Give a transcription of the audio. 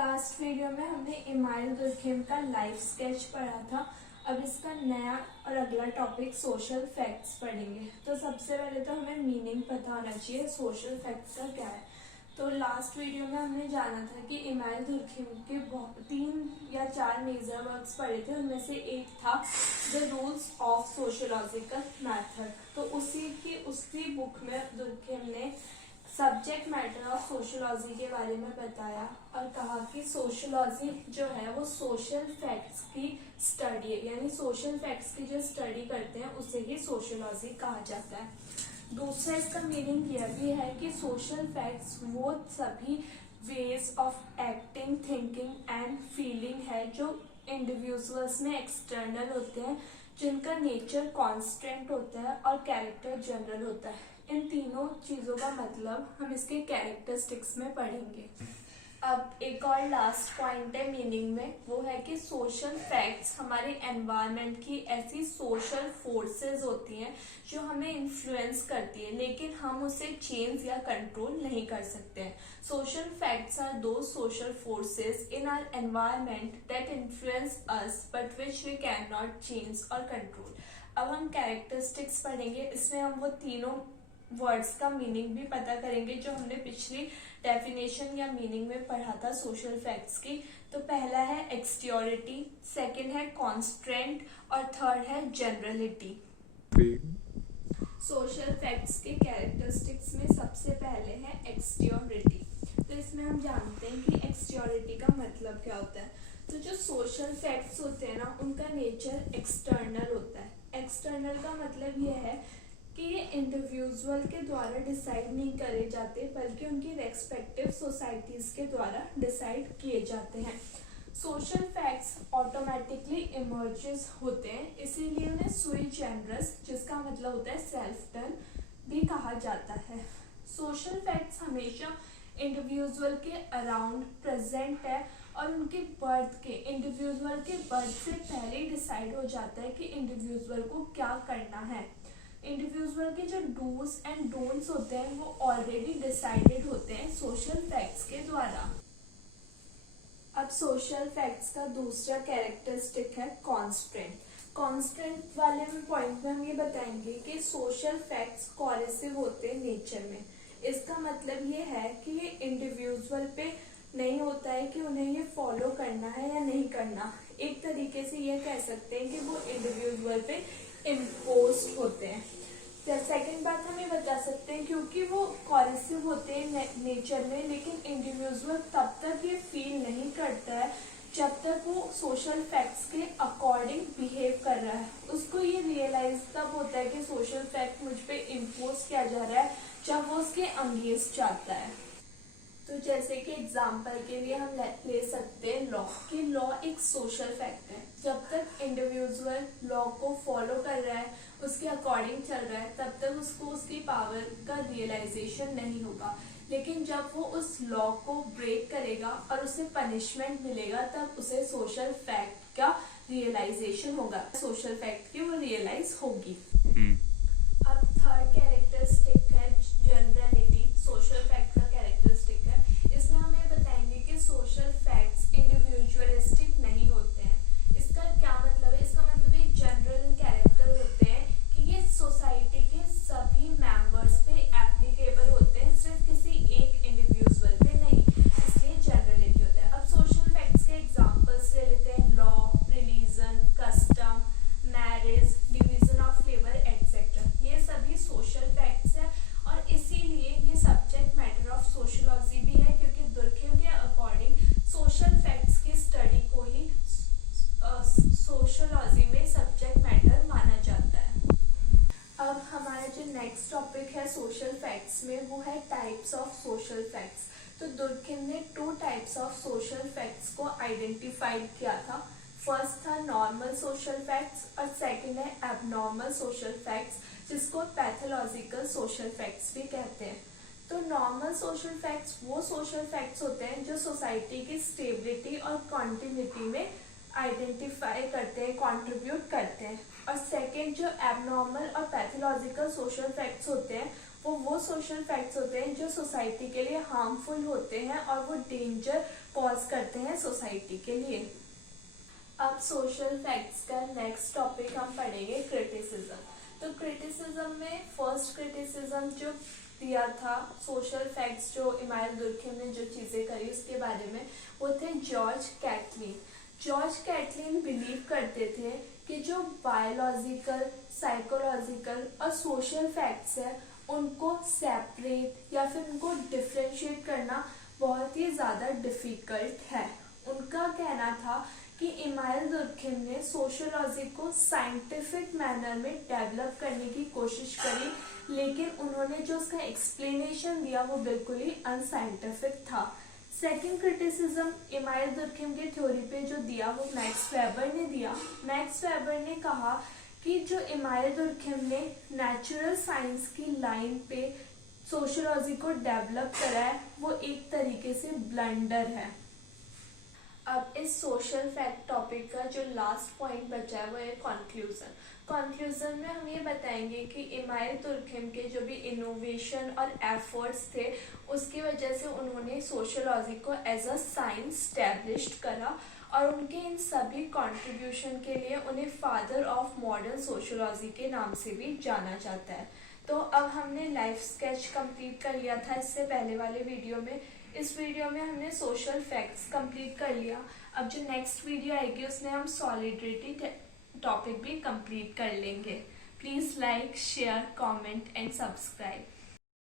Last video में हमने email दुर्कहेम का लाइफ स्केच पढ़ा था। अब इसका नया और अगला टॉपिक सोशल फैक्ट्स पढ़ेंगे। तो सबसे पहले तो हमें मीनिंग पता होना चाहिए सोशल फैक्ट्स का क्या है। तो लास्ट वीडियो में हमने जाना था कि इमाइल दुर्कहेम के 3 या 4 मेजर वर्क्स पढ़े थे। उनमें से एक था the rules of sociological method. तो उसी बुक में दुर्कहेम ने सब्जेक्ट मैटर ऑफ सोशियोलॉजी के बारे में बताया और कहा कि सोशियोलॉजी जो है वो सोशल फैक्ट्स की स्टडी है, यानी सोशल फैक्ट्स की जो स्टडी करते हैं उसे ही सोशियोलॉजी कहा जाता है। दूसरा इसका मीनिंग यह भी है कि सोशल फैक्ट्स वो सभी ways of acting, thinking and feeling है जो इंडिविजुअल्स में एक्सटर्नल होते हैं, जिनका नेचर कांस्टेंट होता है और कैरेक्टर जनरल होता है। इन तीनों चीजों का मतलब हम इसके कैरेक्टरिस्टिक्स में पढ़ेंगे। अब एक और लास्ट पॉइंट है मीनिंग में, वो है कि सोशल फैक्ट्स हमारे एनवायरनमेंट की ऐसी सोशल फोर्सेस होती हैं जो हमें इन्फ्लुएंस करती है, लेकिन हम उसे चेंज या कंट्रोल नहीं कर सकते हैं। सोशल फैक्ट्स आर दो social forces in our environment that influence us but which we can not change और कंट्रोल। अब हम कैरेक्टरिस्टिक्स पढ़ेंगे, इसमें हम वो तीनों वर्ड्स का मीनिंग भी पता करेंगे जो हमने पिछली डेफिनेशन या मीनिंग में पढ़ा था सोशल फैक्ट्स की। तो पहला है एक्सटियोरिटी, सेकंड है कॉन्स्ट्रेंट और थर्ड है जनरलिटी। सोशल फैक्ट्स के कैरेक्टरिस्टिक्स में सबसे पहले है एक्सटियोरिटी। तो इसमें हम जानते हैं कि एक्सटियोरिटी का मतलब क्या होता है। तो जो सोशल फैक्ट्स होते हैं ना, उनका नेचर एक्सटर्नल होता है। एक्सटर्नल का मतलब ये है कि ये इंडिविजुअल के द्वारा डिसाइड नहीं करे जाते, बल्कि उनकी रेस्पेक्टिव सोसाइटीज के द्वारा डिसाइड किए जाते हैं। सोशल फैक्ट्स ऑटोमेटिकली इमर्जेस होते हैं, इसीलिए उन्हें सुई जेनरस, जिसका मतलब होता है सेल्फ डन, भी कहा जाता है। सोशल फैक्ट्स हमेशा इंडिविजुअल के अराउंड प्रेजेंट है और उनके इंडिविजुअल के बर्थ से पहले ही डिसाइड हो जाता है कि इंडिविजुअल को क्या करना है। इंडिविजुअल के जो डूज एंड डोंट्स होते हैं वो ऑलरेडी डिसाइडेड होते हैं सोशल फैक्ट्स के द्वारा। अब सोशल फैक्ट्स का दूसरा कैरेक्टरिस्टिक है कॉन्स्टेंट। कॉन्स्टेंट वाले में पॉइंट में हम ये बताएंगे कि सोशल फैक्ट्स कोहेसिव होते हैं नेचर में। इसका मतलब ये है कि ये इंडिविजुअल पे नहीं होता है कि उन्हें ये फॉलो करना है या नहीं करना। एक तरीके से ये कह सकते हैं कि वो इंडिविजुअल पे इम्पोज्ड होते हैं। सेकंड बात हम ये बता सकते हैं क्योंकि वो कोहेसिव होते हैं नेचर में, लेकिन इंडिविजुअल तब तक ये फील नहीं करता है जब तक वो सोशल फैक्ट्स के अकॉर्डिंग बिहेव कर रहा है। उसको ये रियलाइज तब होता है कि सोशल फैक्ट मुझ पे इम्पोज किया जा रहा है जब वो उसके अगेंस्ट जाता है। तो जैसे कि एग्जाम्पल के लिए हम ले सकते हैं लॉ, कि लॉ एक सोशल फैक्ट है। जब तक इंडिविजुअल लॉ को फॉलो कर रहा है, उसके अकॉर्डिंग चल रहा है, तब तक उसको उसकी पावर का रियलाइजेशन नहीं होगा। लेकिन जब वो उस लॉ को ब्रेक करेगा और उसे पनिशमेंट मिलेगा, तब उसे सोशल फैक्ट का रियलाइजेशन होगा, सोशल फैक्ट की वो रियलाइज होगी। अब थर्ड कैरेक्टरिस्टिक है जनरलिटी। सोशल फैक्ट का कैरेक्टरिस्टिक है, इसमें हम ये बताएंगे कि सोशल फैक्ट्स इंडिविजुअलिस्टिक नहीं होते हैं। इसका क्या मतलब है? इसका मतलब एक जनरल कैरेक्टर होते हैं कि ये सोसाइटी के सभी मेंबर्स पे एप्लीकेबल होते हैं, सिर्फ किसी एक इंडिविजुअल पे नहीं, इसलिए जनरलिटी होता है। अब सोशल फैक्ट्स के एग्जांपल्स ले लेते हैं, law, religion, custom, marriage, division of labour etcetera. ये सभी सोशल फैक्ट्स है और इसीलिए ये सब्जेक्ट मैटर ऑफ सोशियोलॉजी भी है, क्योंकि दुर्कहेम के अकॉर्डिंग सोशल फैक्ट्स की स्टडी को ही सोशियोलॉजी में सब्जेक्ट मैटर माना जाता है। अब हमारा जो नेक्स्ट टॉपिक है सोशल फैक्ट्स में, वो है टाइप्स ऑफ सोशल फैक्ट्स। तो दुर्कहेम ने 2 टाइप्स ऑफ सोशल फैक्ट्स को आइडेंटिफाइड किया था। फर्स्ट था नॉर्मल सोशल फैक्ट्स और सेकंड है एबनॉर्मल सोशल फैक्ट्स, जिसको पैथोलॉजिकल सोशल फैक्ट्स भी कहते हैं। तो नॉर्मल सोशल फैक्ट्स वो सोशल फैक्ट्स होते हैं जो सोसाइटी की स्टेबिलिटी और कॉन्टिन्यूटी में आइडेंटिफाई करते हैं, कंट्रीब्यूट करते हैं। और सेकंड जो एबनॉर्मल और पैथोलॉजिकल सोशल फैक्ट्स होते हैं, वो सोशल फैक्ट्स होते हैं जो सोसाइटी के लिए हार्मफुल होते हैं और वो डेंजर कॉज करते हैं सोसाइटी के लिए। अब सोशल फैक्ट्स का नेक्स्ट टॉपिक हम पढ़ेंगे क्रिटिसिज्म। तो क्रिटिसिज्म में फर्स्ट क्रिटिसिज्म जो दिया था सोशल फैक्ट्स, जो इमानुएल दुर्खेम ने जो चीज़ें करी उसके बारे में, वो थे George Catlin. George Catlin believe करते थे कि जो बायोलॉजिकल, साइकोलॉजिकल और सोशल फैक्ट्स है उनको सेपरेट या फिर उनको डिफ्रेंशिएट करना बहुत ही ज़्यादा डिफ़िकल्ट है। उनका कहना था कि इमानुएल दुर्खेम ने सोशियोलॉजी को साइंटिफिक मैनर में डेवलप करने की कोशिश करी, लेकिन उन्होंने जो उसका एक्सप्लेनेशन दिया वो बिल्कुल ही अनसाइंटिफिक था। सेकेंड क्रिटिसिज्म इमानुएल दुर्खेम के थ्योरी पे जो दिया वो मैक्स वेबर ने दिया। मैक्स वेबर ने कहा कि जो इमानुएल दुर्खेम ने नेचुरल साइंस की लाइन पे सोशियोलॉजी को डेवलप करा है वो एक तरीके से ब्लंडर है। अब इस सोशल फैक्ट टॉपिक का जो लास्ट पॉइंट बचा है वो है कंक्लूजन। कंक्लूजन में हम ये बताएंगे कि इमानुएल दुर्खेम के जो भी इनोवेशन और एफर्ट्स थे उसकी वजह से उन्होंने सोशियोलॉजी को एज अ साइंस स्टैब्लिश्ड करा, और उनके इन सभी कंट्रीब्यूशन के लिए उन्हें फादर ऑफ मॉडर्न सोशियोलॉजी के नाम से भी जाना जाता है। तो अब हमने लाइफ स्केच कंप्लीट कर लिया था इससे पहले वाले वीडियो में। इस वीडियो में हमने सोशल फैक्ट्स कंप्लीट कर लिया। अब जो नेक्स्ट वीडियो आएगी उसमें हम सॉलिडरिटी टॉपिक भी कंप्लीट कर लेंगे। Please like, share, comment and subscribe.